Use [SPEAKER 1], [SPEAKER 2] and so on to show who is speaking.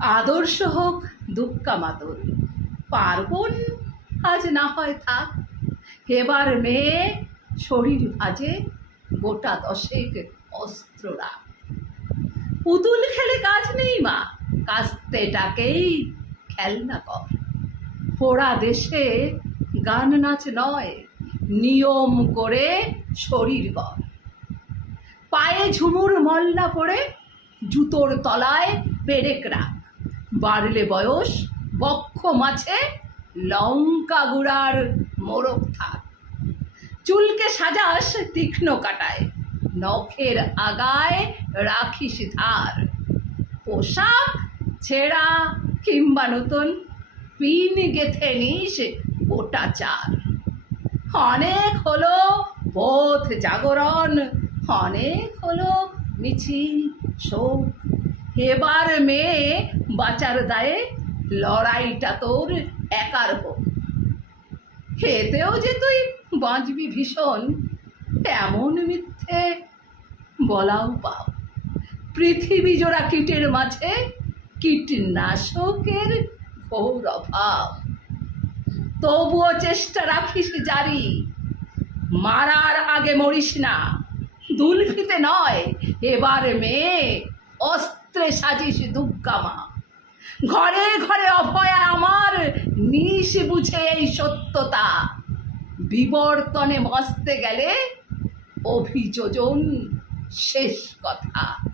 [SPEAKER 1] আদর্শ হোক, দুক্কা মাতর পার্বণ আজ না হয় থাক, এবার মেয়ে শরীর ভাজে গোটা দশেক অস্ত্ররা পুতুল খেলে কাজ নেই মা কাস্তেটাকেই খেলনা কর। পোড়া দেশে গান নাচ নয়, নিয়ম করে শরীর কর পায়ে ঝুমুর মল্লা পড়ে জুতোর তলায় পেরেক রাখ। বাড়লে বয়স, বক্ষ মাছে লঙ্কা গুড়ার মোরক থাক। চুলকে সাজাস তীক্ষ্ণ কাটায়, নখের আগায় রাখিস ধার। পোশাক ছেঁড়া কিংবা নতুন, পিন গেথে নিস গোটা চার। অনেক হলো বোধ জাগরণ, অনেক হলো মিছিল, শোক এবার মেয়ে বাঁচার দায়ে লড়াইটা তোর একার হোক। হেতেও যে তুই বাঁচবি ভীষণ এমন মিথ্যে বলাও পাও। পৃথিবী জোড়া কীটের মাঝে কীটনাশকের ঘোর অভাব। তবুও চেষ্টা রাখিস জারি, মারার আগে মরিস না। দুলফিতে নয়, এবার মেয়ে অস্ত্রে সাজিস দুর্গামা ঘরে ঘরে অভয়া আমার, নিশ বুঝে এই সত্যতা। বিবর্তনে মস্তে গেলে অভিযোজন শেষ কথা।